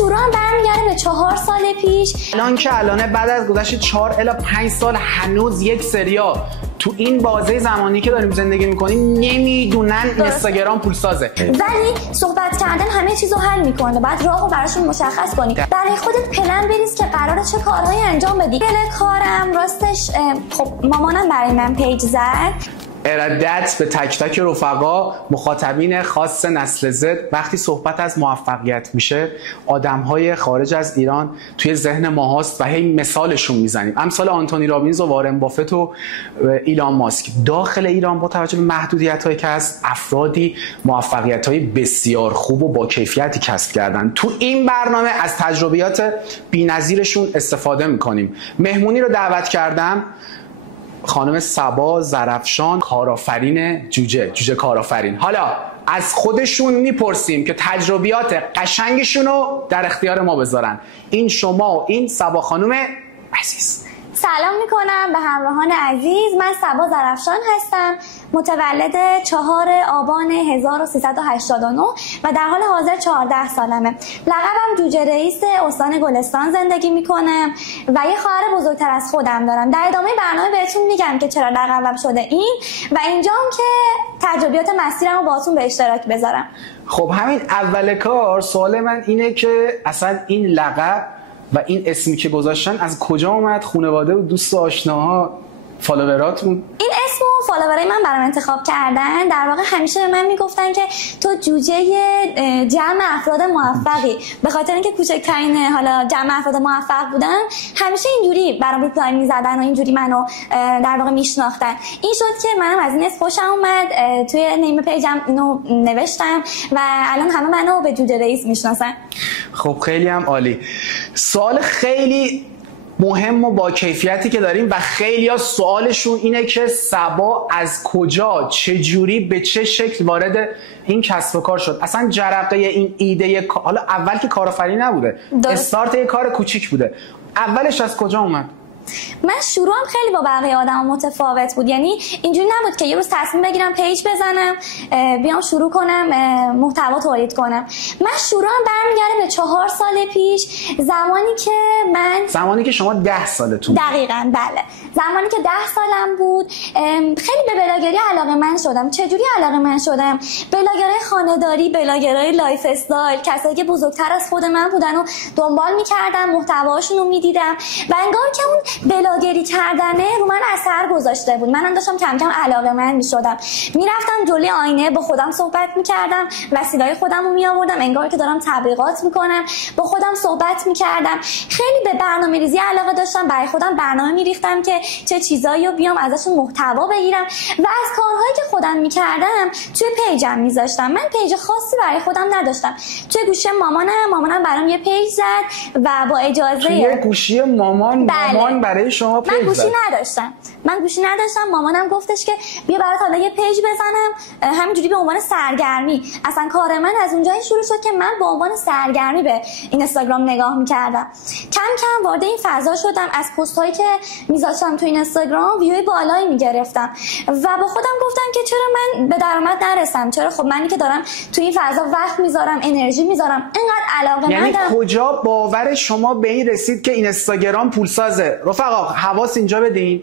شروعم برمیگرده به 4 سال پیش. الان که الانه بعد از گذشت 4 الی 5 سال هنوز یک سریا تو این بازه زمانی که داریم زندگی میکنیم نمیدونن اینستاگرام پولسازه. ولی صحبت کردن همه چیزو حل میکنه. بعد راهو براشون مشخص کنی. برای خودت پلن بریز که قراره چه کارهایی انجام بدی. کارم راستش خب مامانم برای من پیج زد. ارادت به تک تک رفقا، مخاطبین خاص نسل زد. وقتی صحبت از موفقیت میشه، آدمهای خارج از ایران توی ذهن ما هست و هی مثالشون میزنیم، امثال آنتونی رابینز و وارن بافت و ایلان ماسک. داخل ایران با توجه به محدودیت‌هایی که هست، افرادی موفقیت‌های بسیار خوب و با کیفیتی کسب کردن. تو این برنامه از تجربیات بی‌نظیرشون استفاده میکنیم. مهمونی رو دعوت کردم، خانم صبا ظرفشان، کارآفرین جوجه کارآفرین. حالا از خودشون میپرسیم که تجربیات قشنگشون رو در اختیار ما بذارن. این شما و این صبا خانم عزیز. سلام میکنم به همراهان عزیز. من صبا ظرفشان هستم، متولد 4 آبان 1389 و در حال حاضر 14 سالمه. لقبم جوجه رئیس استان گلستان زندگی میکنم و یه خواهر بزرگتر از خودم دارم. در ادامه برنامه بهتون میگم که چرا لقبم شده این و اینجام که تجربیات مسیرم رو باهاتون به اشتراک بذارم. خب همین اول کار سوال من اینه که اصلا این لقب و این اسمی که گذاشتن از کجا اومد؟ خانواده و دوست و آشناها، فالووراتون؟ این اسمو فالوورای من برام انتخاب کردن. در واقع همیشه به من میگفتن که تو جوجه جمع افراد موفقی، به خاطر اینکه کوچکترین حالا جمع افراد موفق بودن. همیشه اینجوری برام ریپلای میزدن و اینجوری منو در واقع میشناختن. این شد که منم از این اسم خوشم اومد، توی نیم پیجم اینو نوشتم و الان همه منو به جوجه رئیس میشناسن. خب خیلی هم عالی. سوال خیلی مهم و با کیفیتی که داریم و خیلی ها سوالشون اینه که صبا از کجا، چجوری، به چه شکل وارد این کسب و کار شد؟ اصلا جرقه این ایده، حالا اول که کارآفرینی نبوده، استارت یه کار کوچیک بوده، اولش از کجا اومد؟ من شروعم خیلی با بقیه آدم متفاوت بود. یعنی اینجوری نبود که یه روز تصمیم بگیرم پیج بزنم بیام شروع کنم محتوا تولید کنم. من شروعم برمیگرده به 4 سال پیش، زمانی که شما 10 سالتون. دقیقاً بله، زمانی که 10 سالم بود. خیلی به بلاگری علاقه‌مند شدم. چجوری علاقه‌مند شدم؟ بلاگرای خانه‌داری، بلاگرای لایف استایل، کسایی که بزرگتر از خود من بودن و دنبال می‌کردم، محتواشون رو می‌دیدم و انگار که اون بلاگری کردنه رو من اثر گذاشته بود. منم داشتم کم کم علاقه‌مند می‌شدم. میرفتم جلوی آینه با خودم صحبت می‌کردم، وسیله‌های خودم رو می‌آوردم، انگار که دارم تبلیغات می‌کنم، با خودم صحبت می‌کردم. خیلی به برنامه‌ریزی علاقه داشتم، برای خودم برنامه می‌ریختم که چه چیزایی رو بیام ازشون محتوا بگیرم و از کارهایی که خودم می‌کردم توی پیجم می‌ذاشتم. من پیج خاصی برای خودم نداشتم. توی گوشی مامانم برام یه پیج زد و با اجازه توی گوشی مامان برای شما پیج من گوشی نداشتم. مامانم گفتش که بیا برات حالا یه پیج بزنم، همینجوری به عنوان سرگرمی. اصلا کار من از اونجایی شروع شد که من به عنوان سرگرمی به اینستاگرام نگاه می‌کردم. کم کم وارد این فضا شدم. از پست‌هایی که می‌ذاشتم تو اینستاگرام ویوی بالایی می‌گرفتم و با خودم گفتم که چرا من به درآمد نرسم؟ چرا خب منی که دارم تو این فضا وقت می‌ذارم، انرژی می‌ذارم، اینقدر علاقه‌مندم. یعنی کجا باور شما به این رسید که اینستاگرام پولسازه؟ رفقا حواس اینجا بدین.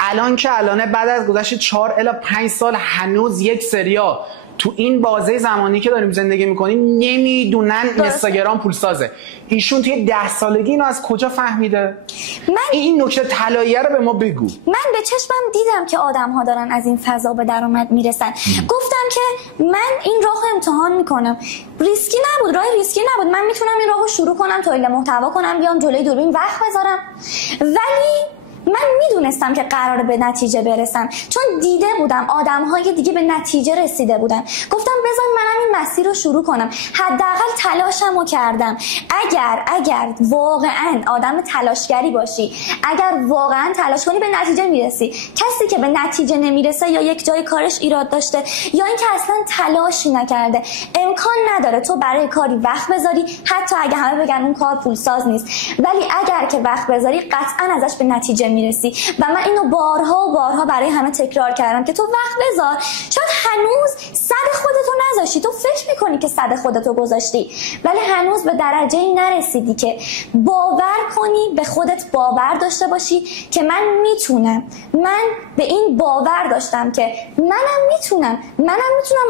الان که الانه بعد از گذشت 4 الی 5 سال هنوز یک سریا تو این بازه زمانی که داریم زندگی میکنیم نمیدونن اینستاگرام پولسازه. ایشون توی 10 سالگی اینو از کجا فهمیده؟ این نکته طلاییه رو به ما بگو. من به چشمم دیدم که آدم ها دارن از این فضا به درآمد میرسن. گفتم که من این راهو امتحان میکنم. ریسکی نبود، راه ریسکی نبود. من میتونم این راهو شروع کنم، تولید محتوا کنم، بیام جلوی دوربین وقت بذارم. ولی من میدونستم که قراره به نتیجه برسم، چون دیده بودم آدم‌های دیگه به نتیجه رسیده بودن. گفتم بذار منم این مسیر رو شروع کنم. حداقل تلاشمو کردم. اگر واقعا آدم تلاشگری باشی، اگر واقعا تلاش کنی به نتیجه میرسی. کسی که به نتیجه نمیرسه یا یک جای کارش ایراد داشته یا اینکه اصلا تلاشی نکرده، امکان نداره تو برای کاری وقت بذاری، حتی اگه همه بگن اون کار پولساز نیست. ولی اگر که وقت بذاری قطعا ازش به نتیجه میرسی. و من اینو بارها و بارها برای همه تکرار کردم که تو وقت بذار، شاید هنوز صد خودتو نذاشتی، تو فکر میکنی که صد خودتو گذاشتی ولی هنوز به درجه‌ای نرسیدی که باور کنی، به خودت باور داشته باشی که من میتونم. من به این باور داشتم که منم میتونم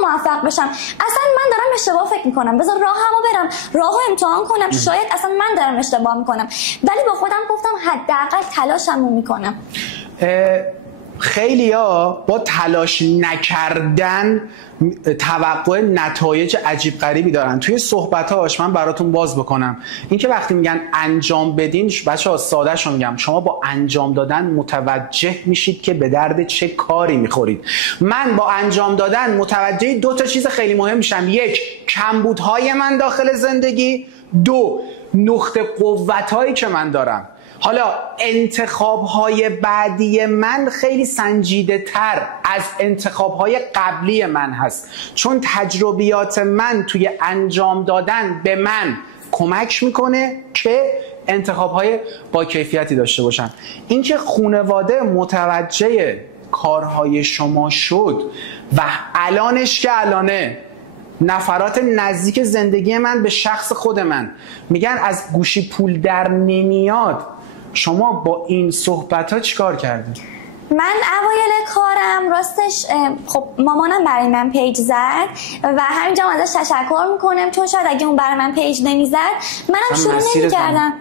موفق بشم. اصلا من دارم اشتباه فکر میکنم، بذار راهمو برم، راهو امتحان کنم، شاید اصلا من دارم اشتباه میکنم، ولی با خودم گفتم حداقل تلاشمو میکنم. خیلیا با تلاش نکردن توقع نتایج عجیب غریبی دارن. توی صحبتاش من براتون باز بکنم اینکه وقتی میگن انجام بدین، بچه‌ها ساده‌ش رو میگم، شما با انجام دادن متوجه میشید که به درد چه کاری میخورید. من با انجام دادن متوجه 2 تا چیز خیلی مهم میشم: 1 کمبودهای من داخل زندگی، 2 نقطه قوت‌هایی که من دارم. حالا انتخاب‌های بعدی من خیلی سنجیده تر از انتخاب‌های قبلی من هست، چون تجربیات من توی انجام دادن به من کمک میکنه که انتخاب‌های با کیفیتی داشته باشم. اینکه خانواده متوجه کارهای شما شد و الانش که الانه، نفرات نزدیک زندگی من به شخص خود من میگن از گوشی پول در نمیاد، شما با این صحبت ها چیکار کردید؟ من اوایل کارم راستش خب مامانم برای من پیج زد و همینجا ازش تشکر میکنم، چون شاید اگه اون برای من پیج نمیزد منم شروع نمیکردم.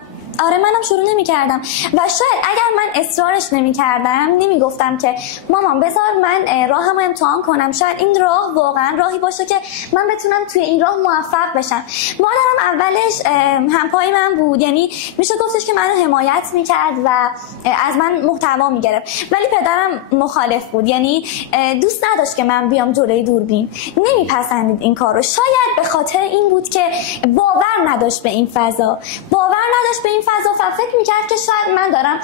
آره منم شروع نمی‌کردم و شاید اگر من اصرارش نمی‌کردم، نمیگفتم که مامان بذار من راهمو امتحان کنم، شاید این راه واقعا راهی باشه که من بتونم توی این راه موفق بشم. مادرم اولش همپای من بود، یعنی میشه گفتش که منو حمایت می‌کرد و از من محتوا می‌گرفت، ولی پدرم مخالف بود، یعنی دوست نداشت که من بیام جلوی دوربین، نمیپسندید این کارو. شاید به خاطر این بود که باور نداشت به این فضا، فضا فکر میکرد که شاید من دارم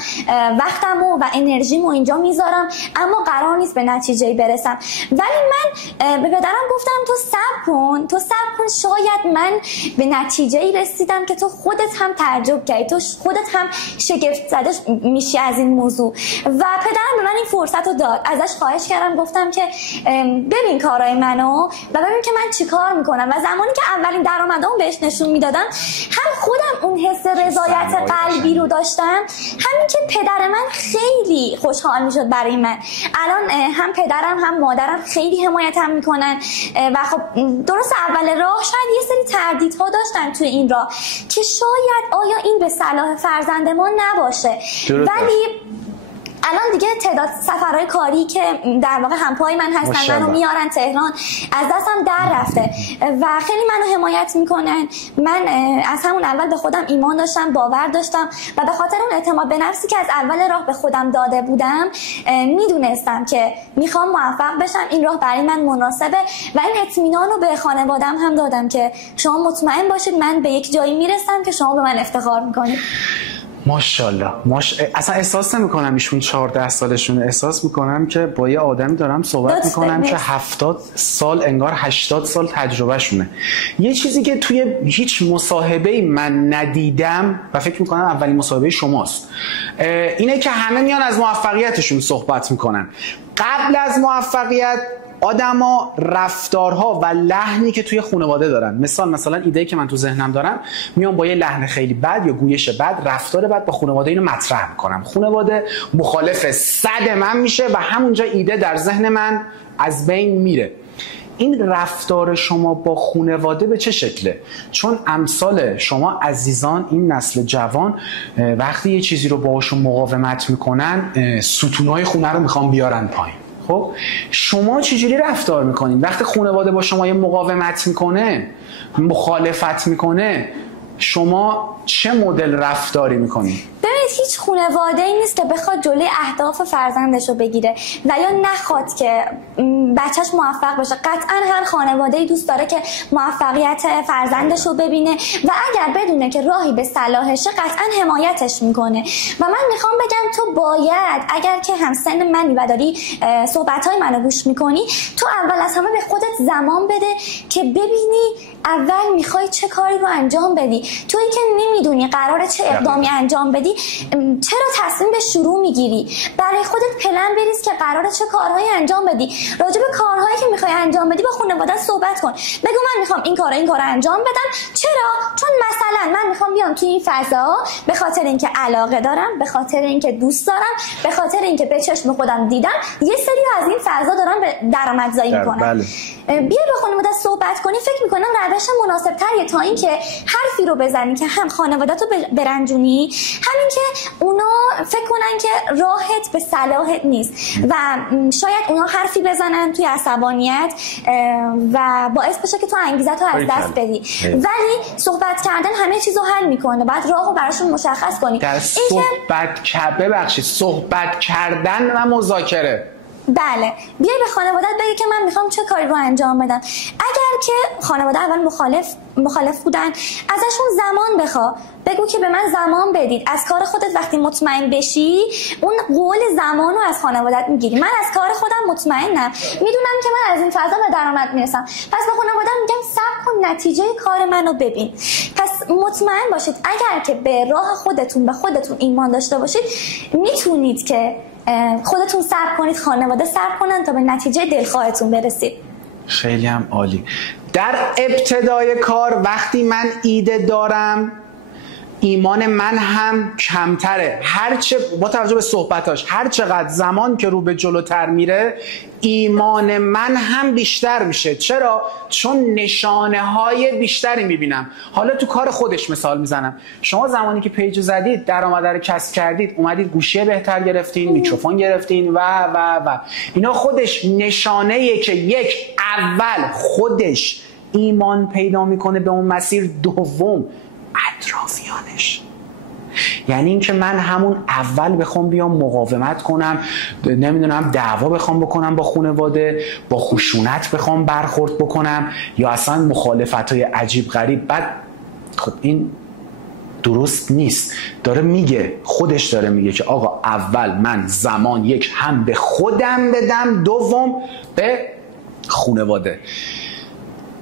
وقتمو و انرژیمو اینجا میذارم اما قرار نیست به نتیجه برسم. ولی من به پدرم گفتم تو صبر کن، شاید من به نتیجه رسیدم که تو خودت هم تعجب کردی، تو خودت هم شگفت زده میشی از این موضوع. و پدرم به من این فرصت رو داد، ازش خواهش کردم، گفتم که ببین کارهای منو و ببین که من چیکار میکنم. و زمانی که اولین درآمدامو بهش نشون میدادم، هم خودم اون حس رضایت قلبی رو داشتم، همین که پدر من خیلی خوشحال میشد برای من. الان هم پدرم هم مادرم خیلی حمایتم میکنن و خب درست اول راه شاید یه سری تردیدها داشتن توی این راه که شاید آیا این به صلاح فرزند ما نباشه، ولی الان دیگه تعداد سفرهای کاری که در واقع همپای من هستن منو میارن تهران از دستم در رفته و خیلی منو حمایت میکنن. من از همون اول به خودم ایمان داشتم، باور داشتم و به خاطر اون اعتماد به نفسی که از اول راه به خودم داده بودم میدونستم که میخوام موفق بشم، این راه برای من مناسبه و این اطمینان رو به خانواده‌ام هم دادم که شما مطمئن باشید من به یک جایی میرسم که شما به من افتخار میکنید. ماشاءالله. اصلا احساس نمی‌کنم ایشون 14 سالشونه، احساس می‌کنم که با یه آدمی دارم صحبت می‌کنم که 70 سال انگار 80 سال تجربه شونه. یه چیزی که توی هیچ مصاحبه‌ای من ندیدم و فکر می‌کنم اولین مصاحبه شماست، اینه که همه میان از موفقیتشون صحبت می‌کنن. قبل از موفقیت آدما رفتارها و لحنی که توی خانواده دارن، مثلا ایده‌ای که من تو ذهنم دارم، میام با یه لحن خیلی بد یا گویش بد، رفتار بد با خانواده اینو مطرح میکنم، خانواده مخالف صد من میشه و همونجا ایده در ذهن من از بین میره. این رفتار شما با خانواده به چه شکله؟ چون امثال شما عزیزان، این نسل جوان، وقتی یه چیزی رو باهاشون مقاومت میکنن ستونهای خونه رو میخوان بیارن پایین. خب شما چجوری رفتار میکنین وقتی خانواده با شما یه مقاومت میکنه، مخالفت میکنه؟ شما چه مدل رفتاری میکنین؟ ببینید هیچ خانواده‌ای نیست که بخواد جلوی اهداف فرزندش رو بگیره و یا نخواد که بچهش موفق بشه. قطعا هر خانواده‌ای دوست داره که موفقیت فرزندش رو ببینه و اگر بدونه که راهی به صلاحشه قطعا حمایتش میکنه. و من میخوام بگم تو باید، اگر که همسن منی و داری صحبت‌های منو گوش میکنی، تو اول از همه به خودت زمان بده که ببینی اول میخوای چه کاری رو انجام بدی. تویی که نمیدونی قراره چه اقدامی انجام بدی، چرا تصمیم به شروع میگیری؟ برای خودت پلن بریز که قراره چه کارهایی انجام بدی. راجع به کارهایی که میخوای انجام بدی با خانواده‌ات صحبت کن. بگو من میخوام این کارو انجام بدم. چرا؟ چون مثلا من میخوام بیام توی این فضا به خاطر اینکه علاقه دارم، به خاطر اینکه دوست دارم، به خاطر اینکه به چشم خودم دیدم یه سری از این فضا دارن به درآمدزایی میکنن. بله. بیا با خانواده صحبت کنی، فکر میکنم روش مناسب تریه تا اینکه حرفی رو بزنی که هم خانواده‌ت رو برنجونی، همین که اونا فکر کنن که راحت به صلاحت نیست و شاید اونا حرفی بزنن توی عصبانیت و باعث بشه که تو انگیزت رو از دست بدی. ولی صحبت کردن همه چیزو حل میکنه. بعد راهو براشون مشخص کنی. در صحبت کردن و مذاکره. بله، بیای به خانواده‌ات بگی که من میخوام چه کاری رو انجام بدم. اگر که خانواده اول مخالف بودن، ازشون زمان بخوا. بگو که به من زمان بدید. از کار خودت وقتی مطمئن بشی، اون قول زمان رو از خانواده‌ات میگیری. من از کار خودم مطمئنم، میدونم که من از این فضا به درآمد میرسم، پس به خانواده‌ام میگم صبر کن نتیجه کار منو ببین. پس مطمئن باشید اگر که به راه خودتون به خودتون ایمان داشته باشید، میتونید که خودتون صبر کنید، خانواده صبر کنن تا به نتیجه دلخواهتون برسید. خیلی هم عالی. در ابتدای کار وقتی من ایده دارم، ایمان من هم کمتره. هرچه با توجه به صحبتاش، هر چقدر زمان که رو به جلوتر میره، ایمان من هم بیشتر میشه. چرا؟ چون نشانه های بیشتری میبینم. حالا تو کار خودش مثال میزنم. شما زمانی که پیج زدید، درآمد رو کسب کردید، اومدید گوشی بهتر گرفتین، میکروفون گرفتین و اینا خودش نشانه‌ایه که یک، اول خودش ایمان پیدا میکنه به اون مسیر. دوم اطرافیانش. یعنی اینکه من همون اول بخوام بیام مقاومت کنم، نمیدونم دعوا بخوام بکنم با خانواده، با خشونت بخوام برخورد بکنم، یا اصلا مخالفت‌های عجیب غریب، بعد خب این درست نیست. داره میگه، خودش داره میگه که آقا اول من زمان یک هم به خودم بدم، دوم به خانواده.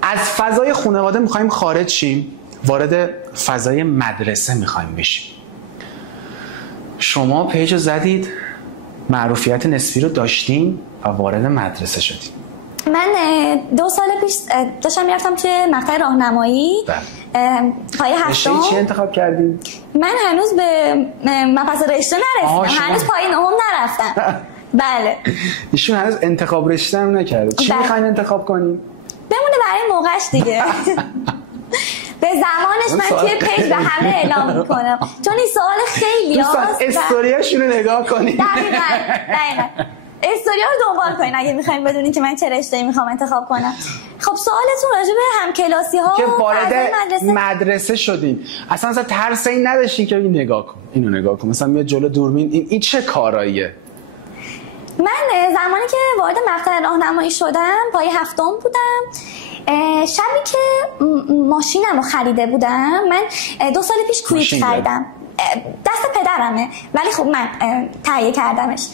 از فضای خانواده میخوایم خارج شیم، وارد فضای مدرسه میخوایم بشیم. شما پیج زدید، معروفیت نسبی رو داشتین و وارد مدرسه شدید. من 2 سال پیش داشتم میرفتم توی مقطع راهنمایی پای هفتم. چی انتخاب کردین؟ من هنوز به مبحث رشته نرسیدم، هنوز پای نهم نرفتم. بله. ایشون هنوز انتخاب رشته هم نکرده. چی میخواین انتخاب کنین؟ بمونه برای موقعش دیگه. به زمانش من توی پیج به همه اعلام میکنم، چون این سوال خیلی هاست. استوریاشونو نگاه کنید. دقیقاً استوریا رو دنبال کنین اگه میخواین بدونین که من چه رشته‌ای میخوام انتخاب کنم. خب سوالتون راجع به همکلاسی ها که وارد مدرسه شدین، اصلا ترس این نداشتین که این نگاه کن، اینو نگاه کن، مثلا میاد جلو دوربین، این چه کاراییه؟ من زمانی که وارد مقطع راهنمایی شدم، پای هفتم بودم، شبی که ماشینم رو خریده بودم، من 2 سال پیش کویک خریدم، دست پدرمه ولی خب من تهیه کردمش.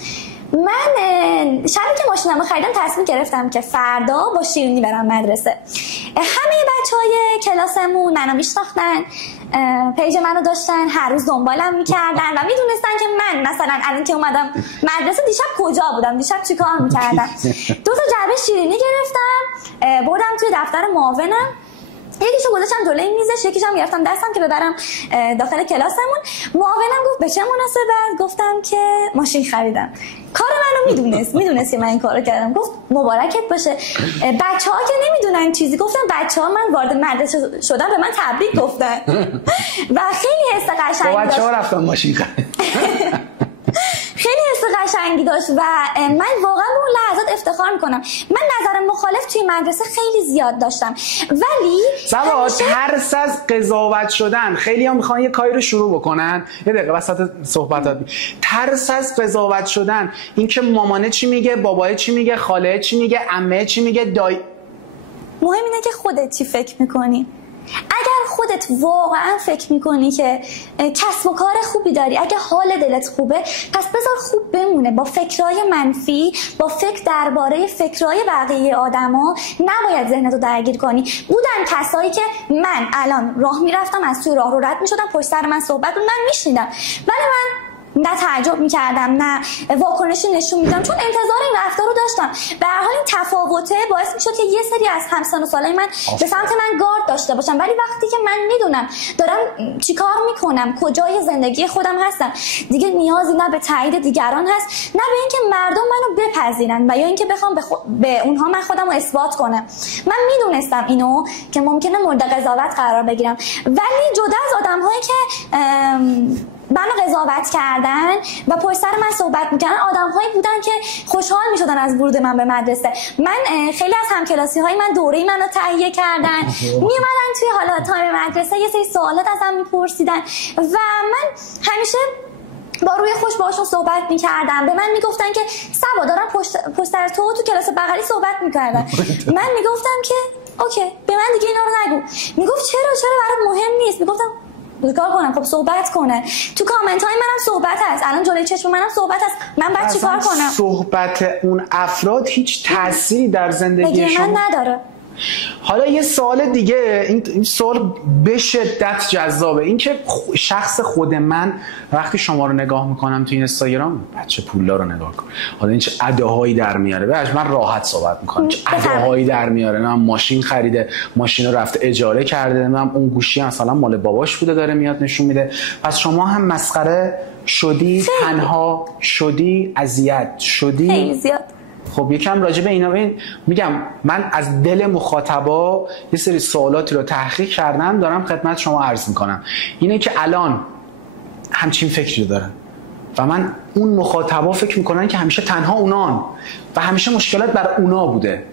من شبی که ماشینم رو خریدم تصمیم گرفتم که فردا با شیرینی برم مدرسه. همه بچهای کلاسمون منو میشناختن، پیج منو داشتن، هر روز دنبالم میکردن و میدونستن که من مثلا الان که اومدم مدرسه دیشب کجا بودم، دیشب چی کار میکردم. 2 تا جعبه شیرینی گرفتم، بردم توی دفتر معاونم، یکیشو گذاشتم جلوی میزش، یکیشم گرفتم دستم که ببرم داخل کلاسمون. معاونم گفت به چه مناسبت؟ گفتم که ماشین خریدم. کار منو میدونست که من این کارو کردم. گفت مبارکت باشه. بچه‌ها که نمیدونن چیزی. گفتم بچه‌ها من وارد مدرسه شدم به من تبریک گفتن و خیلی حس قشنگی داشت. بچه‌ها رفتن ماشین خرید. خیلی حس قشنگی داشت و من واقعا به اون لحظات افتخار میکنم. من نظر مخالف توی مدرسه خیلی زیاد داشتم، ولی ترس از قضاوت شدن. خیلی ها میخوان یه کاری رو شروع بکنن، یه دقیقه وسط صحبتات، ترس از قضاوت شدن، اینکه مامانه چی میگه، بابای چی میگه، خاله چی میگه، عمه چی میگه، دایی. مهم اینه که خودت چی فکر میکنی. اگر خودت واقعا فکر میکنی که کسب و کار خوبی داری، اگه حال دلت خوبه، پس بذار خوب بمونه. با فکرای منفی، با فکر درباره فکرای بقیه آدما نباید ذهنتو درگیر کنی. بودن کسایی که من الان راه میرفتم، از توی راه رو رد میشدم، پشت سر من صحبت بود، من میشنیدم، ولی من نه تعجب میکردم نه واکنشی نشون میدم، چون انتظار این رفتار رو داشتم. به هر حال این تفاوته باعث میشد که یه سری از همسن و سالای من به سمت من گارد داشته باشم، ولی وقتی که من میدونم دارم چیکار میکنم، کجای زندگی خودم هستم، دیگه نیازی نه به تایید دیگران هست، نه به اینکه مردم منو بپذیرن و یا اینکه بخوام به اونها من خودم رو اثبات کنم. من میدونستم اینو که ممکنه مورد قضاوت قرار بگیرم، ولی جدا از آدم‌هایی که منو قضاوت کردن و پشت سر من صحبت میکردن، آدم‌هایی بودن که خوشحال میشدن از ورود من به مدرسه. من خیلی از همکلاسی‌های من دوره منو تهیه کردن، میومدن توی حالا تایم مدرسه یه سری سوالات ازم میپرسیدن و من همیشه با روی خوش باشون صحبت میکردم. به من میگفتن که سبا دارم پشت سر تو کلاس بغلی صحبت میکردن. من میگفتم که اوکی، به من دیگه اینا رو نگو. میگفت چرا برات مهم نیست؟ میگفتم چیکار کنم؟ خب صحبت کنه. تو کامنت های منم صحبت هست، الان جلوی چشم منم صحبت هست، من باید چیکار کنم؟ صحبت اون افراد هیچ تأثیری در زندگی شما من نداره. حالا یه سوال دیگه، این سوال به شدت جذابه، این که شخص خود من وقتی شما رو نگاه میکنم تو این اینستاگرام، بچه پولدار رو نگاه کن، حالا این چه اداهایی در میاره، بهش من راحت صحبت میکنم، چه اداهایی در میاره، من ماشین خریده، ماشین رو رفته اجاره کرده، من اون گوشی مثلا مال باباش بوده داره میاد نشون میده. پس شما هم مسخره شدی، تنها شدی، اذیت شدی. خیلی زیاد. خب یکم راجع به اینا میگم، من از دل مخاطبا یه سری سوالاتی رو تحقیق کردم، دارم خدمت شما عرض میکنم. اینه که الان همچین فکری دارن و من اون مخاطبا فکر میکنن که همیشه تنها اونان و همیشه مشکلات بر اونا بوده.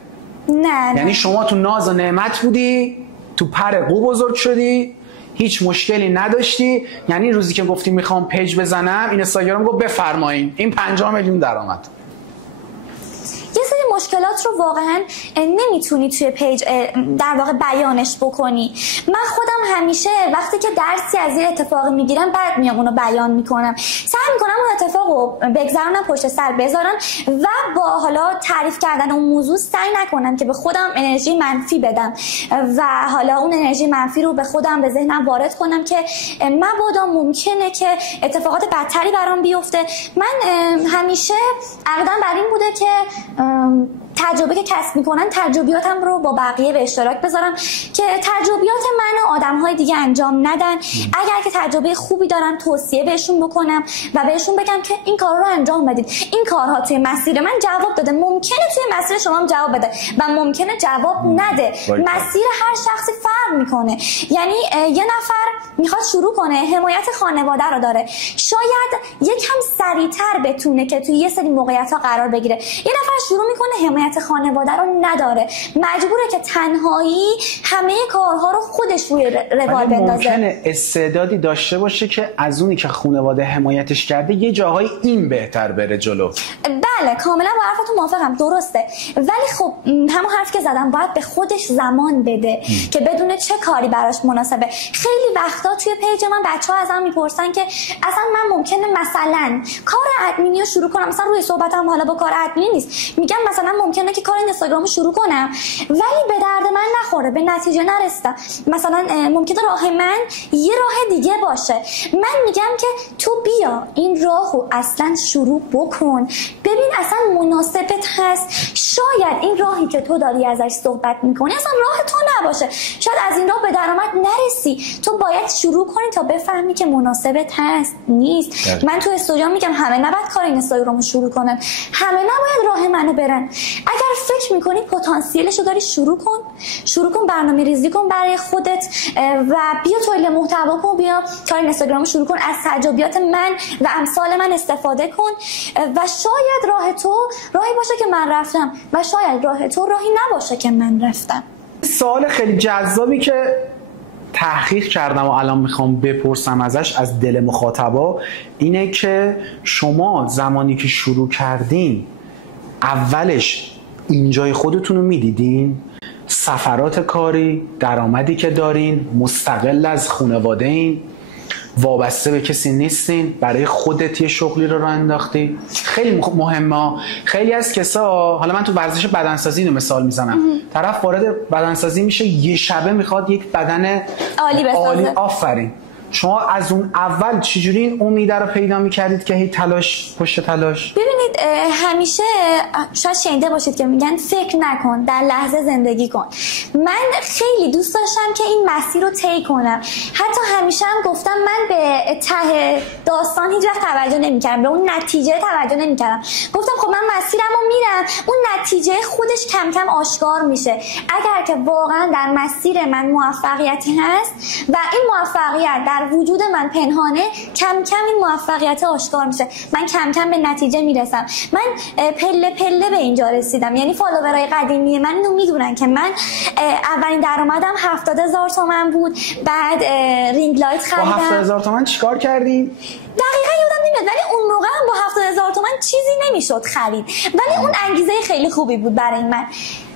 نه یعنی شما تو ناز و نعمت بودی، تو پر قو بزرگ شدی، هیچ مشکلی نداشتی. یعنی روزی که گفتی میخوام پیج بزنم، این اینستاگرام گفت بفرمایین، این 50 میلیون درآمد. یه سری مشکلات رو واقعا نمیتونی توی پیج در واقع بیانش بکنی. من خودم همیشه وقتی که درسی از یه اتفاقی میگیرم بعد میام اونو بیان میکنم، سعی میکنم اون اتفاق رو بگذرونم پشت سر بذارم و با حالا تعریف کردن اون موضوع سعی نکنم که به خودم انرژی منفی بدم و حالا اون انرژی منفی رو به خودم به ذهنم وارد کنم که مبادا ممکنه که اتفاقات بدتری برام بیفته. من همیشه عقیده‌ام بر این بوده که تجربه که کسب میکنن تجربیاتم رو با بقیه به اشتراک بذارم که تجربیات من و آدم‌های دیگه انجام ندن. اگر که تجربه خوبی دارم توصیه بهشون بکنم و بهشون بگم که این کار رو انجام بدید، این کارها توی مسیر من جواب داده، ممکنه توی مسیر شما هم جواب بده و ممکنه جواب نده. مسیر هر شخصی فرق میکنه. یعنی یه نفر میخواد شروع کنه حمایت خانواده رو داره، شاید یکم سریعتر بتونه که توی یه سری موقعیت‌ها قرار بگیره. یه نفر شروع میکنه حمایت خانواده رو نداره، مجبوره که تنهایی همه کارها رو خودش روی روال بندازه. ممکنه استعدادی داشته باشه که از اونی که خانواده حمایتش کرده یه جاهای این بهتر بره جلو. بله کاملا با حرفتون موافقم، درسته، ولی خب همون حرف که زدم باید به خودش زمان بده که بدونه چه کاری براش مناسبه. خیلی وقتا توی پیج من بچه‌ها ازم میپرسن که اصلا من ممکنه مثلا کار ادمینی رو شروع کنم، مثلا روی صحبتم حالا با کار ادمینی نیست، میگم مثلا ممکنه که کار اینستاگرامو شروع کنم ولی به درد من نخوره، به نتیجه نرسیدم، مثلا ممکنه راه من یه راه دیگه باشه. من میگم که تو بیا این راهو اصلا شروع بکن، ببین اصلا مناسبت هست، شاید این راهی که تو داری ازش صحبت میکنی اصلا راه تو نباشه، شاید از این راه به درآمد نرسی، تو باید شروع کنی تا بفهمی که مناسبت هست نیست. من تو استوریام میگم همه نباید کار اینستاگرامو شروع کنن، همه نباید راه منو برن. اگر فکر میکنی پتانسیلشو داری شروع کن برنامه ریزی کن برای خودت و بیا تولید محتوا کن، بیا کار اینستاگرامو شروع کن، از تجربیات من و امثال من استفاده کن و شاید راه تو راهی باشه که من رفتم و شاید راه تو راهی نباشه که من رفتم. سوال خیلی جذابی که تحقیق کردم و الان میخوام بپرسم ازش از دل مخاطبا اینه که شما زمانی که شروع کردین اولش اینجای خودتون رو میدیدین سفرات کاری، درآمدی که دارین، مستقل از خانواده این، وابسته به کسی نیستین، برای خودت یه شغلی رو انداختی. خیلی مهمه. خیلی از کسا، حالا من تو ورزش بدنسازی اینو مثال میزنم، طرف وارد بدنسازی میشه یه شبه میخواد یک بدن عالی. آفرین. شما از اون اول چجوری این امیده رو پیدا میکردید که هی تلاش پشت تلاش؟ ببینید همیشه شاید شنیده باشید که میگن فکر نکن، در لحظه زندگی کن. من خیلی دوست داشتم که این مسیر رو طی کنم. حتی همیشه هم گفتم من به ته داستان هیچ وقت توجه نمیکردم، به اون نتیجه توجه نمیکردم. گفتم خب من مسیرمو میرم، اون نتیجه خودش کم کم آشکار میشه. اگر که واقعا در مسیر من موفقیتی هست و این موفقیت در وجود من پنهانه، کم کم این موفقیت آشکار میشه. من کم کم به نتیجه میرسم. من پله پله به اینجا رسیدم. یعنی فالوورای قدیمی من اینو میدونن که من اولین درآمدم 70,000 تومان بود. بعد رینگ لایت خریدم. با 70,000 تومان چیکار کردین؟ دقیقا یادم نمیاد، ولی اون موقع هم با 70,000 تومان چیزی نمیشد خرید، ولی اون انگیزه خیلی خوبی بود برای من.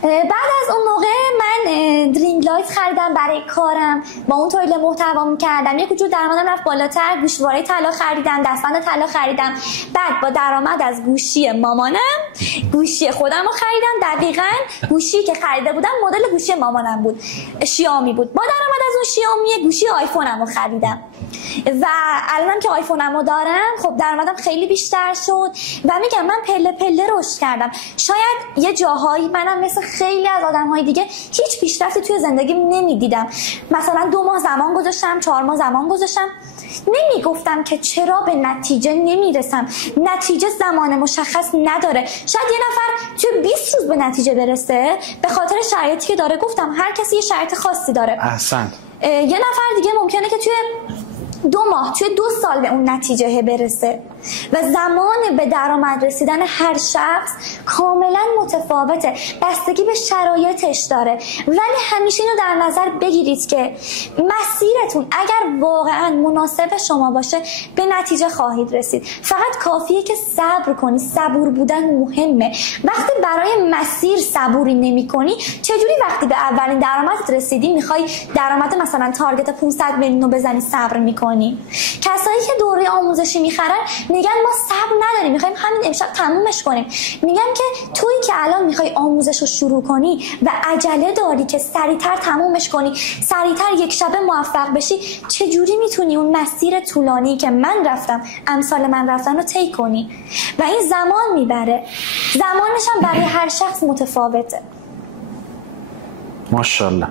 بعد از اون موقع من رینگ لایت خریدم برای کارم، با اون تولید محتوا می‌کردم. یک جور درآمدم رفت بالاتر، گوشواره طلا خریدم، دستبند طلا خریدم. بعد با درآمد از گوشی مامانم گوشی خودم رو خریدم. دقیقاً گوشی که خریده بودم مدل گوشی مامانم بود، شیائومی بود. با درآمد از اون شیائومی گوشی آیفونم رو خریدم و الانم که آیفونمو دارم خب درآمدم خیلی بیشتر شد و میگم من پله پله رشد کردم. شاید یه جاهایی منم مثل خیلی از آدم‌های دیگه هیچ پیشرفتی توی زندگیم نمیدیدم. مثلا 2 ماه زمان گذاشتم، 4 ماه زمان گذاشتم، نمیگفتم که چرا به نتیجه نمیرسم. نتیجه زمان مشخص نداره. شاید یه نفر توی 20 روز به نتیجه برسه به خاطر شرایطی که داره. گفتم هر کسی یه شرایط خاصی داره. احسنت. یه نفر دیگه ممکنه که توی 2 ماه، توی 2 سال به اون نتیجه برسه و زمان به درآمد رسیدن هر شخص کاملا متفاوته، بستگی به شرایطش داره. ولی همیشه اینو در نظر بگیرید که مسیرتون اگر واقعا مناسب شما باشه به نتیجه خواهید رسید. فقط کافیه که صبر کنی. صبور بودن مهمه. وقتی برای مسیر صبوری نمی‌کنی، چجوری وقتی به اولین درآمدت رسیدی میخوای درآمد مثلا تارگت 500 میلیون رو بزنی صبر می‌کنی؟ کسایی که دوره آموزشی میخرن میگن ما صبر نداریم، میخوایم همین امشب تمومش کنیم. میگم که تویی که الان میخوای آموزش رو شروع کنی و عجله داری که سریعتر تمومش کنی، سریعتر یک شبه موفق بشی، چجوری میتونی اون مسیر طولانی که من رفتم، امثال من رفتن رو طی کنی؟ و این زمان میبره. زمانش هم برای هر شخص متفاوته. ماشاءالله.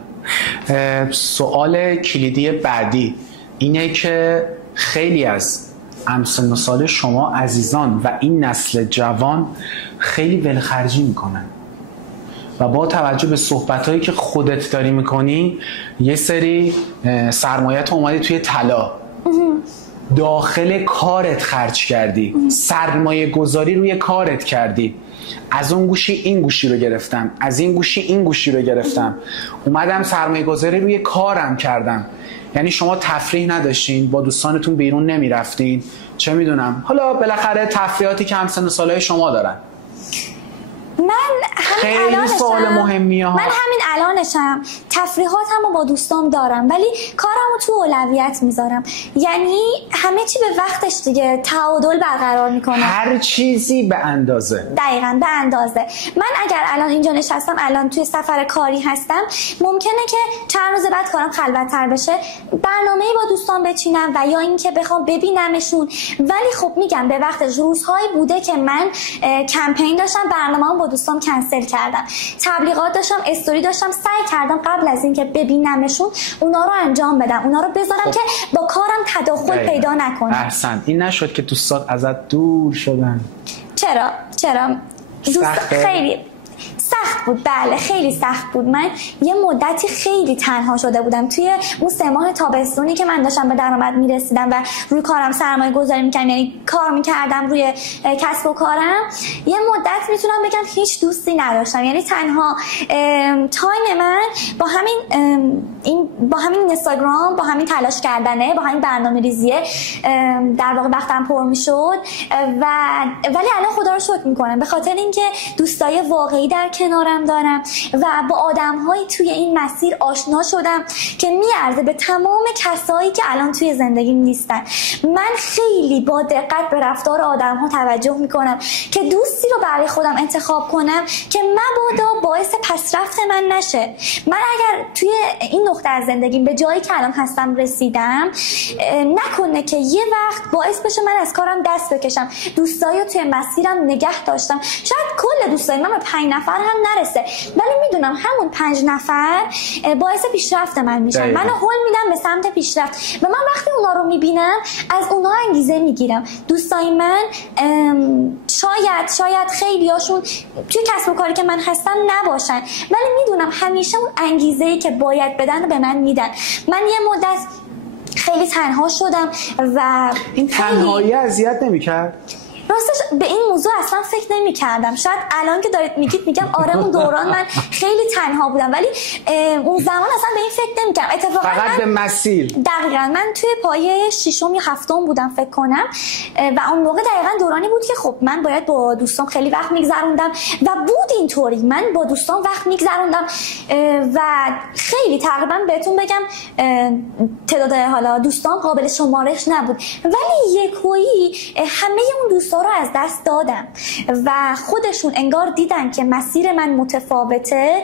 سوال کلیدی بعدی اینه که خیلی از همسن و سال شما عزیزان و این نسل جوان خیلی ولخرجی میکنن و با توجه به صحبتایی که خودت داری میکنی یه سری سرمایت اومدی توی طلا، داخل کارت خرج کردی، سرمایه گذاری روی کارت کردی. از اون گوشی این گوشی رو گرفتم، از این گوشی این گوشی رو گرفتم، اومدم سرمایه گذاری روی کارم کردم. یعنی شما تفریح نداشتین، با دوستانتون بیرون نمیرفتین، چه میدونم، حالا بالاخره تفریحاتی که همسن و سالهای شما دارن. من خیلی سوال مهمیه ها. من همین الانشم تفریحاتمو با دوستام دارم، ولی کارمو تو اولویت میذارم. یعنی همه چی به وقتش دیگه، تعادل برقرار میکنم. هر چیزی به اندازه. دقیقاً به اندازه. من اگر الان اینجا نشستم، الان توی سفر کاری هستم، ممکنه که چند روز بعد کارم خلوت‌تر بشه، برنامه‌ای با دوستان بچینم و یا اینکه بخوام ببینمشون. ولی خب میگم به وقتش. روزهایی بوده که من کمپین داشتم، برنامه‌ام با دوستام کنسل کردم، تبلیغات داشتم، استوری داشتم، سعی کردم قبل از اینکه ببینمشون اونا رو انجام بدم، اونا رو بذارم خب. که با کارم تداخل پیدا نکنه. احسن. این نشد که دوستات ازت دور شدن؟ چرا خیلی سخت بود. بله خیلی سخت بود. من یه مدتی خیلی تنها شده بودم توی اون 3 ماه تابستونی که من داشتم به درآمد میرسیدم و روی کارم سرمایه گذاری میکردم، یعنی کار میکردم روی کسب و کارم. یه مدت میتونم بگم هیچ دوستی نداشتم، یعنی تنها تایم من با همین اینستاگرام، با همین تلاش کردنه، با همین برنامه‌ریزیه در واقع وقتم پر میشد. ولی الان خدا رو شکر میکنم به خاطر اینکه دوستای واقعی در کنارم کنارم دارم و با آدم‌هایی توی این مسیر آشنا شدم که میارزه به تمام کسایی که الان توی زندگیم نیستن. من خیلی با دقت به رفتار آدم‌ها توجه میکنم که دوستی رو برای خودم انتخاب کنم که مبادا باعث پسرفت من نشه. من اگر توی این نقطه از زندگیم به جایی که الان هستم رسیدم، نکنه که یه وقت باعث بشه من از کارم دست بکشم. دوستایی رو توی مسیرم نگه داشتم، شاید کل دوستای من به 5 نفر هم نرسه، ولی میدونم همون 5 نفر باعث پیشرفت من میشن. منو هول میدم به سمت پیشرفت و من وقتی اونا رو میبینم از اونا انگیزه میگیرم. دوستای من شاید خیلی هاشون توی کسب و کاری که من هستم نباشن، ولی میدونم همیشه اون انگیزه‌ای که باید بدن رو به من میدن. من یه مدت خیلی تنها شدم و این تنهایی اذیت نمی‌کرد؟ راستش به این موضوع اصلا فکر نمی کردم. شاید الان که دارید میگید میگم آره اون دوران من خیلی تنها بودم، ولی اون زمان اصلا به این فکر نمی کردم. اتفاقا فقط به مسیر. دقیقاً من توی پایه 6م یا 7م بودم فکر کنم و اون موقع دقیقاً دورانی بود که خب من باید با دوستام خیلی وقت میگذروندم و بود اینطوری من با دوستام وقت میگذروندم و خیلی تقریبا بهتون بگم تعداد حالا دوستام قابل شمارش نبود، ولی یکویی همه اون دوستا رو از دست دادم و خودشون انگار دیدن که مسیر من متفاوته،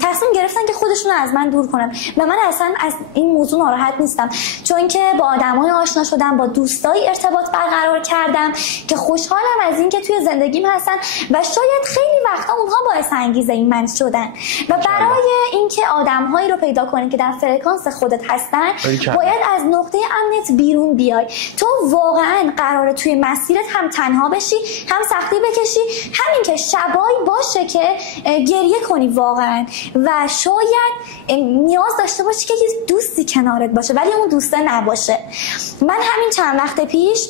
تصمیم گرفتن که خودشون رو از من دور کنن و من اصلا از این موضوع ناراحت نیستم، چون که با آدمای آشنا شدم، با دوستای ارتباط برقرار کردم که خوشحالم از این که توی زندگیم هستن و شاید خیلی وقتا اونها باعث انگیزه این من شدن. و برای اینکه آدم‌هایی رو پیدا کنی که در فرکانس خودت هستن باید از نقطه امنیت بیرون بیای. تو واقعا قراره توی مسیرت هم تنها بشی، هم سختی بکشی، همین که شبایی باشه که گریه کنی واقعا و شاید نیاز داشته باشی که یه دوستی کنارت باشه ولی اون دوسته نباشه. من همین چند وقت پیش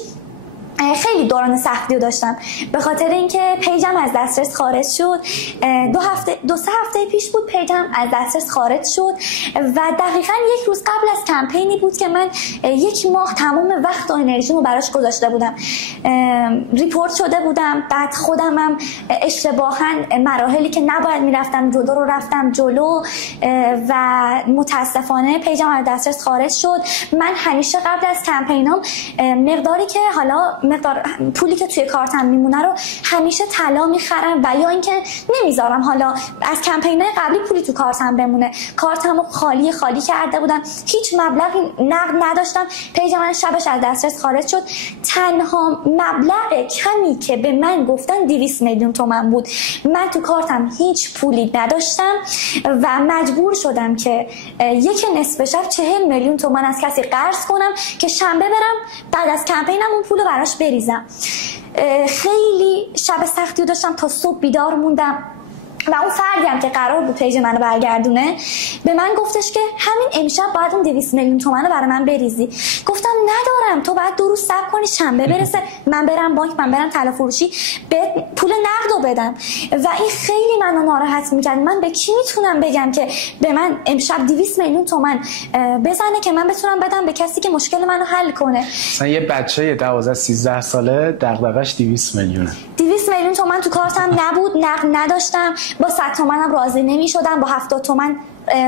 خیلی دوران سختی رو داشتم به خاطر اینکه پیجم از دسترس خارج شد. 2-3 هفته پیش بود پیجم از دسترس خارج شد و دقیقاً 1 روز قبل از کمپینی بود که من 1 ماه تمام وقت و انرژیمو براش گذاشته بودم. ریپورت شده بودم، بعد خودمم اشتباهاً مراحلی که نباید میرفتم جلو رو رفتم جلو و متاسفانه پیجم از دسترس خارج شد. من همیشه قبل از کمپینام مقداری که حالا مقدار پولی که توی کارتم میمونه رو همیشه طلا میخرم و یا اینکه نمیذارم حالا از کمپینای قبلی پولی تو کارتم بمونه. کارتمو خالی کرده بودم، هیچ مبلغی نقد نداشتم. پیج من شبش از دسترس خارج شد. تنها مبلغ کمی که به من گفتن 200 میلیون تومان بود. من تو کارتم هیچ پولی نداشتم و مجبور شدم که یک نصف شب 40 میلیون تومان از کسی قرض کنم که شنبه برم بعد از کمپینم اون پولو براش بریزم. خیلی شب سختی رو داشتم، تا صبح بیدار موندم و اون فردی هم که قرار بود پیج منو برگردونه به من گفتش که همین امشب باید اون 200 میلیون تومان رو برای من بریزی. گفتم ندارم، تو باید 2 روز صبر کنی شنبه برسه من برم بانک، من برم طلا فروشی به پول نقدو بدم. و این خیلی منو ناراحت میکرد. من به کی میتونم بگم که به من امشب 200 میلیون تومان بزنه که من بتونم بدم به کسی که مشکل منو حل کنه؟ مثلا یه بچه 12-13 ساله دغدغش 200 میلیونه. 200 میلیون تومان تو کارتم نبود، نقد نداشتم. با 100 تومنم راضی نمی‌شدم، با 70 تومن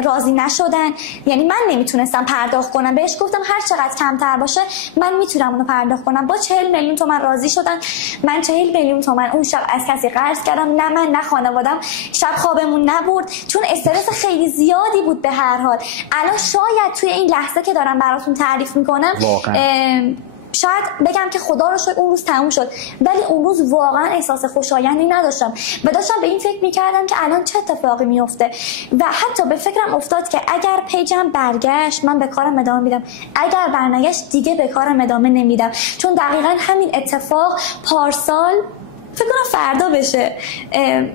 راضی نشدن. یعنی من نمیتونستم پرداخت کنم. بهش گفتم هر چقدر کمتر باشه من میتونم اونو پرداخت کنم. با 40 میلیون تومان راضی شدن. من 40 میلیون تومان اون شب از کسی قرض کردم، نه من نه خانوادم. شب خوابمون نبرد چون استرس خیلی زیادی بود. به هر حال الان شاید توی این لحظه که دارم براتون تعریف میکنم شاید بگم که خدا رو شکر اون روز تموم شد، ولی اون روز واقعا احساس خوشایندی نداشتم و داشتم به این فکر میکردم که الان چه اتفاقی میفته و حتی به فکرم افتاد که اگر پیجم برگشت من به کارم ادامه میدم، اگر برنگشت دیگه به کارم ادامه نمیدم. چون دقیقا همین اتفاق پارسال فکر کنم فردا بشه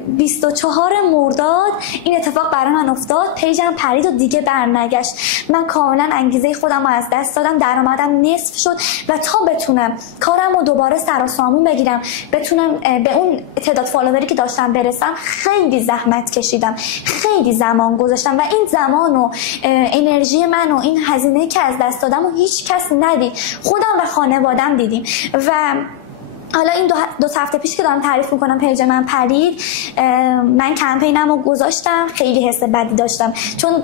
24 مرداد این اتفاق برای من افتاد. پیجم پرید و دیگه برنگشت. من کاملا انگیزه خودم رو از دست دادم، درآمدم نصف شد و تا بتونم کارم رو دوباره سر و سامون بگیرم، بتونم به اون تعداد فالووری که داشتم برسم، خیلی زحمت کشیدم، خیلی زمان گذاشتم و این زمان و انرژی من و این هزینه‌ای که از دست دادم و هیچ کس ندید، خودم و خانوادم دیدیم. و حالا این دو هفته پیش که دارم تعریف میکنم پیج من پرید، من کمپینمو گذاشتم، خیلی حس بدی داشتم چون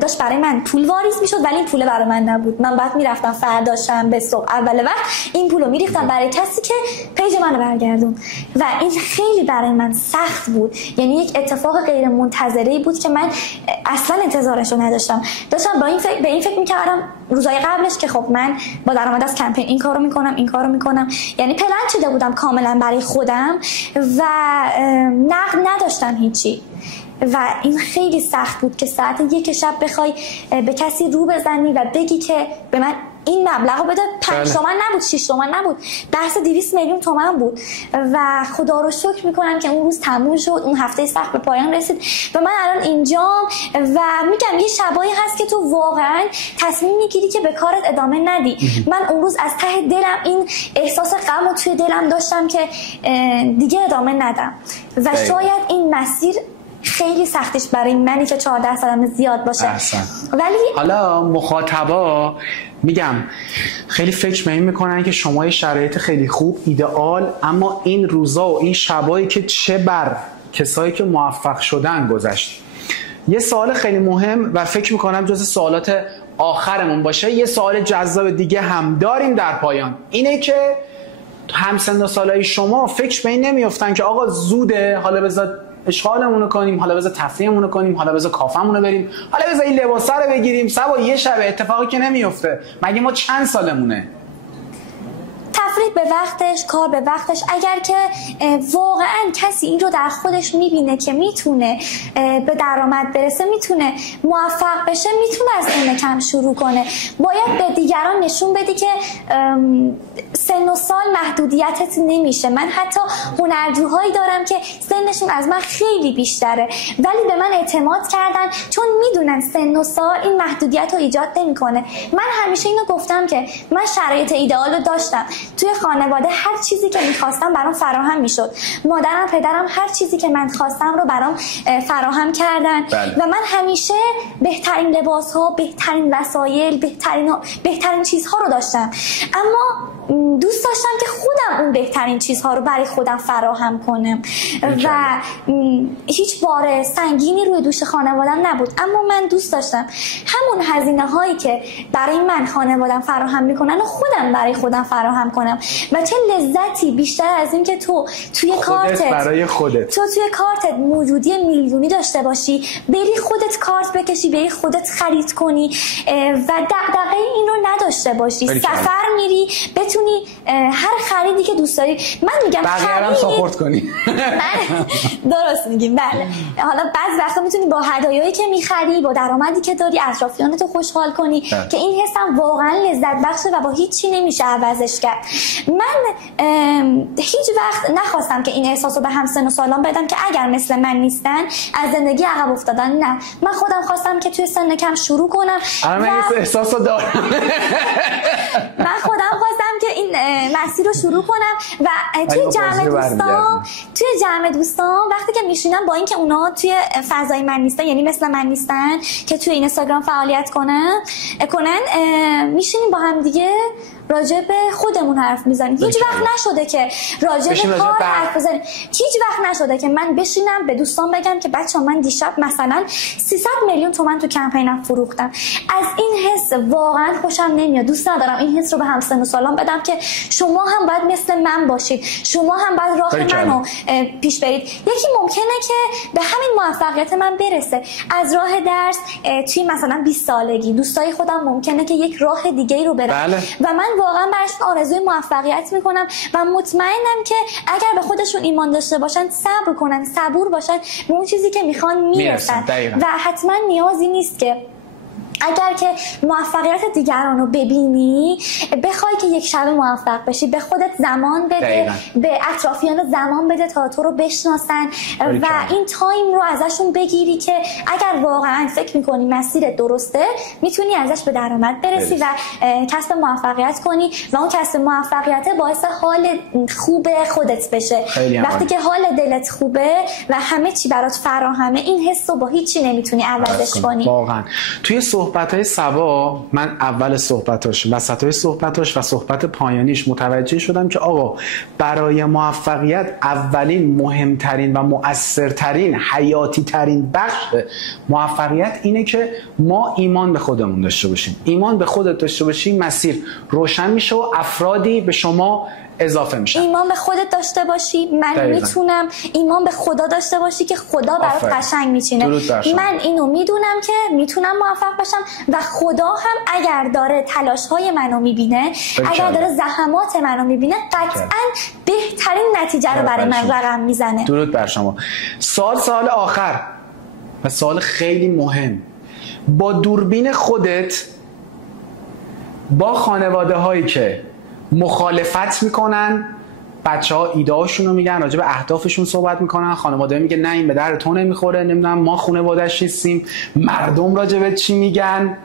داشت برای من پول واریز میشد ولی این پول برای من نبود. من بعد میرفتم فرداشم به صبح اول وقت این پولو میریختم برای کسی که پیج منو برگردون و این خیلی برای من سخت بود. یعنی یک اتفاق غیر منتظره بود که من اصلا انتظارشو نداشتم. داشتم به این فکر میکردم روزای قبلش که خب من با درآمد از کمپین این کارو میکنم، یعنی پلن چیده بودم کاملا برای خودم و نقد نداشتم هیچی و این خیلی سخت بود که ساعت 1 شب بخوای به کسی رو بزنی و بگی که به من این مبلغو بده. 5 تومن نبود، 6 تومن نبود، بحث 200 میلیون تومن بود و خدا رو شکر میکنم که اون روز تموم شد، اون هفته سخت به پایان رسید و من الان اینجام و میگم یه شبایی هست که تو واقعا تصمیم میگیری که به کارت ادامه ندی. من اون روز از ته دلم این احساس غم رو توی دلم داشتم که دیگه ادامه ندم و شاید این مسیر خیلی سختش برای منی که 14 سالم زیاد باشه. ولی حالا مخاطبا میگم خیلی فکر به این میکنن که شما یه شرایط خیلی خوب ایدئال، اما این روزا و این شبایی که چه بر کسایی که موفق شدن گذشت. یه سوال خیلی مهم و فکر میکنم جز سوالات آخرمون باشه، یه سوال جذاب دیگه هم داریم در پایان، اینه که همسن و سالای شما فکر به این نمیافتن که آقا زوده، حالا بذار اشغالمون رو کنیم، حالا بذار تفریحمون رو کنیم، حالا بذار کافمون رو بریم، حالا بذار این لباسا رو بگیریم، صبا یه شب اتفاقی که نمیفته. مگه ما چند سالمونه؟ تفریح به وقتش، کار به وقتش. اگر که واقعا کسی این رو در خودش میبینه که میتونه به درآمد برسه، میتونه موفق بشه، میتونه از این کم شروع کنه. باید به دیگران نشون بدی که سن و سال محدودیتت نمیشه. من حتی هنرجوهایی دارم که سنشون از من خیلی بیشتره ولی به من اعتماد کردن چون میدونن سن و سال این محدودیت رو ایجاد نمیکنه. من همیشه اینو گفتم که من شرایط ایدئال رو داشتم. توی خانواده هر چیزی که میخواستم برام فراهم میشد. مادرم پدرم هر چیزی که من خواستم رو برام فراهم کردن و من همیشه بهترین لباس ها، بهترین وسایل، بهترین چیزها رو داشتم. اما دوست داشتم که خودم اون بهترین چیزها رو برای خودم فراهم کنم و هیچ بار سنگینی روی دوش خانوادم نبود. اما من دوست داشتم همون هزینه هایی که برای من خانوادم فراهم میکنن و خودم برای خودم فراهم کنم. و چه لذتی بیشتر از این که تو توی کارتت برای خودت، تو توی کارتت موجودی میلیونی داشته باشی، بری خودت کارت بکشی، بری خودت خرید کنی و دغدغه این رو نداشته باشی. سفر میری بتونی هر خریدی که دوست داری. من میگم بقیه‌ام ساپورت کنی. درست میگیم. بله. حالا بعضی وقتا میتونی با هدایایی که میخری، با درآمدی که داری، اطرافیانتو خوشحال کنی که این حسم واقعا لذت بخشه و با هیچی نمیشه عوضش کرد. من هیچ وقت نخواستم که این احساسو به همسن و سالان بدم که اگر مثل من نیستن از زندگی عقب افتادن. نه، من خودم خواستم که توی سن کم شروع کنم. من احساسو دارم. من خودم خواستم که این مسیر رو شروع کنم و توی جمع دوستان وقتی که میشینم، با اینکه اونا توی فضای من نیستن، یعنی مثل من نیستن که توی اینستاگرام فعالیت کنن میشینیم با هم دیگه راجع به خودمون حرف میزنیم. هیچ وقت نشده که راجع به کار حرف بزنیم. هیچ وقت نشده که من بشینم به دوستان بگم که بچه‌ها من دیشب مثلا 300 میلیون تومان تو کمپینم فروختم. از این حس واقعا خوشم نمیاد. دوست ندارم این حس رو به همسن و سالان بدم که شما هم باید مثل من باشید، شما هم باید راه منو پیش برید. یکی ممکنه که به همین موفقیت من برسه از راه درس توی مثلا 20 سالگی، دوستای خودم ممکنه که یک راه دیگه‌ای رو برن و من واقعا براشون آرزوی موفقیت میکنم و مطمئنم که اگر به خودشون ایمان داشته باشن، صبر کنن، صبور باشن، به اون چیزی که میخوان میرسن و حتما نیازی نیست که اگر که موفقیت دیگران رو ببینی بخوای که یک شب موفق بشی. به خودت زمان بده، به اطرافیان زمان بده تا تو رو بشناسن و این تایم رو ازشون بگیری که اگر واقعا فکر میکنی مسیر درسته میتونی ازش به درآمد برسی و کسب موفقیت کنی و اون کسب موفقیت باعث حال خوب خودت بشه. وقتی که حال دلت خوبه و همه چی برات فراهمه، این حس رو با هیچی نمیتونی عوضش کنی. واقعا توی صحبت‌های صبا من اول صحبتاش، وسطای صحبتاش و صحبت پایانیش متوجه شدم که آقا برای موفقیت اولین، مهمترین و مؤثرترین، حیاتی ترین بخش موفقیت اینه که ما ایمان به خودمون داشته باشیم. ایمان به خودت داشته باشی، مسیر روشن میشه و افرادی به شما اضافه میشن. ایمان به خودت داشته باشی، من میتونم. ایمان به خدا داشته باشی که خدا برات قشنگ میچینه. من اینو میدونم که میتونم موفق بشم و خدا هم اگر داره تلاش‌های منو میبینه، اگر داره زحمات منو میبینه، قطعاً بهترین نتیجه رو برای من رقم میزنه. درود بر شما. سوال آخر و سوال خیلی مهم. با دوربین خودت با خانواده هایی که مخالفت میکنن، بچه ها ایده هاشون رو میگن، راجع به اهدافشون صحبت میکنن، خانواده میگه نه این به در تو نمیخوره، نمیدونم ما خانواده‌اش نیستیم، مردم راجع به چی میگن،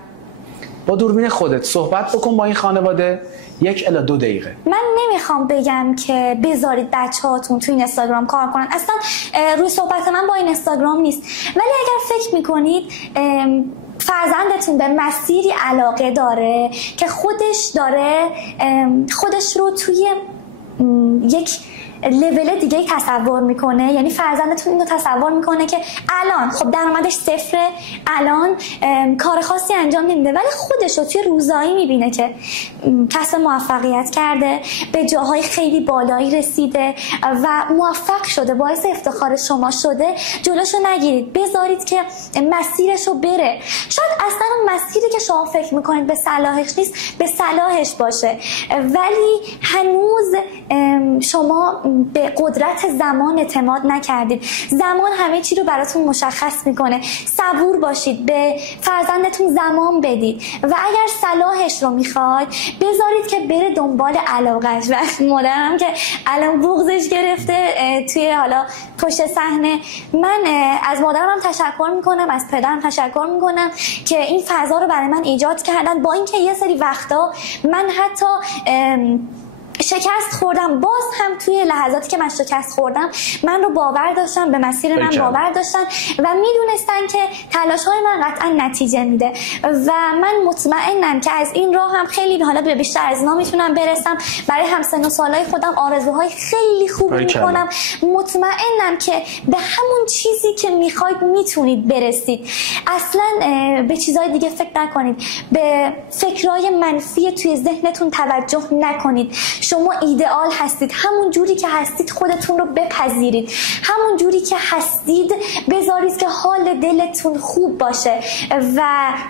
با دوربین خودت صحبت بکن با این خانواده 1 الی 2 دقیقه. من نمیخوام بگم که بذارید بچه‌هاتون تو این اینستاگرام کار کنن، اصلا روی صحبت من با این اینستاگرام نیست، ولی اگر فکر میکنید فرزندتون به مسیری علاقه داره که خودش داره خودش رو توی یک لول دیگه تصور میکنه، یعنی فرزندتون اینو تصور میکنه که الان خب درآمدش صفره، الان کار خاصی انجام نمیده، ولی خودش رو توی روزایی میبینه که کسب موفقیت کرده، به جاهای خیلی بالایی رسیده و موفق شده، باعث افتخار شما شده، جلوشو نگیرید، بذارید که مسیرشو بره. شاید اصلا اون مسیری که شما فکر میکنید به صلاحش نیست، به صلاحش باشه، ولی هنوز شما به قدرت زمان اعتماد نکردید. زمان همه چی رو براتون مشخص میکنه. صبور باشید، به فرزندتون زمان بدید و اگر صلاحش رو میخواد بذارید که بره دنبال علاقش. و مادرم که الان بغضش گرفته توی حالا پشت صحنه، من از مادرم تشکر میکنم، از پدرم تشکر میکنم که این فضا رو برای من ایجاد کردن، با اینکه یه سری وقتا من حتی شکست خوردم، باز هم توی لحظاتی که من شکست خوردم من رو باور داشتن، به مسیر من باور داشتن و میدونستن که تلاش‌های من قطعا نتیجه میده و من مطمئنم که از این راه هم خیلی حالا به بیشتر از اینا میتونم برسم. برای همسن و سالای خودم آرزوهای خیلی خوب میکنم. مطمئنم که به همون چیزی که میخواید میتونید برسید. اصلا به چیزهای دیگه فکر نکنید، به فکرهای منفی توی ذهنتون توجه نکنید. شما ایدئال هستید، همون جوری که هستید خودتون رو بپذیرید، همون جوری که هستید بذارید که حال دلتون خوب باشه و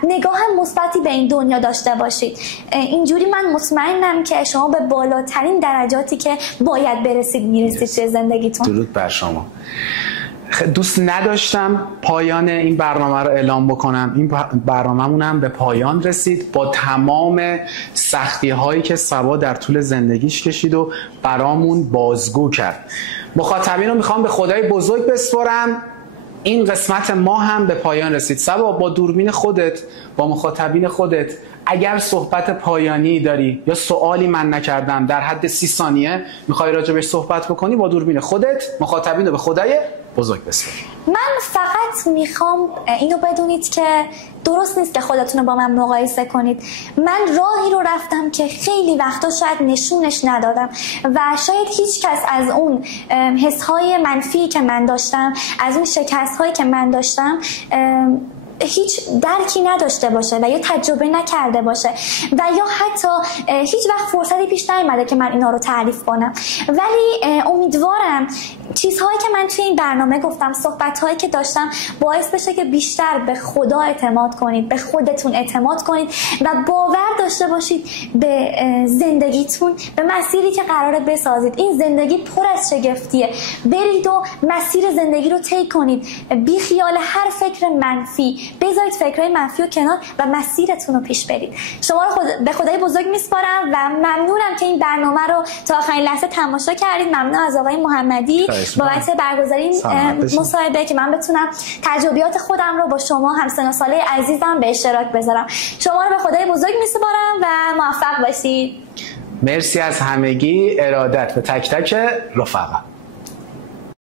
نگاه مثبتی به این دنیا داشته باشید. اینجوری من مطمئنم که شما به بالاترین درجاتی که باید برسید میرسید توی زندگیتون. درود بر شما. دوست نداشتم پایان این برنامه رو اعلام بکنم. این برنامه‌مون هم به پایان رسید با تمام سختی هایی که صبا در طول زندگیش کشید و برامون بازگو کرد. مخاطبین رو میخوام به خدای بزرگ بسپارم. این قسمت ما هم به پایان رسید. صبا با دوربین خودت، با مخاطبین خودت، اگر صحبت پایانی داری یا سوالی من نکردم در حد 30 ثانیه میخوای راجع بهش صحبت بکنی، با دوربین خودت مخاطبین رو به خدای بزرگ بسپار. من فقط میخوام اینو بدونید که درست نیست که خودتون رو با من مقایسه کنید. من راهی رو رفتم که خیلی وقتا شاید نشونش ندادم و شاید هیچ کس از اون حسهای منفی که من داشتم، از اون شکست هایی که من داشتم هیچ درکی نداشته باشه و یا تجربه نکرده باشه و یا حتی هیچ وقت فرصتی پیش نیامده که من اینا رو تعریف کنم. ولی امیدوارم چیزهایی که من توی این برنامه گفتم، صحبت‌هایی که داشتم باعث بشه که بیشتر به خدا اعتماد کنید، به خودتون اعتماد کنید و باور داشته باشید به زندگیتون، به مسیری که قراره بسازید. این زندگی پر از شگفتیه. برید و مسیر زندگی رو طی کنید، بی خیال هر فکر منفی، بذارید فکرهای منفی رو کنار و مسیرتون رو پیش برید. شما رو به خدای بزرگ میسپارم و ممنونم که این برنامه رو تا آخرین لحظه تماشا کردید. ممنون از آقای محمدی بابت برگزاری این مصاحبه که من بتونم تجربیات خودم رو با شما همسن و ساله عزیزم به اشتراک بذارم. شما رو به خدای بزرگ میسپارم و موفق باشید. مرسی از همگی. ارادت به تک تک رفقا.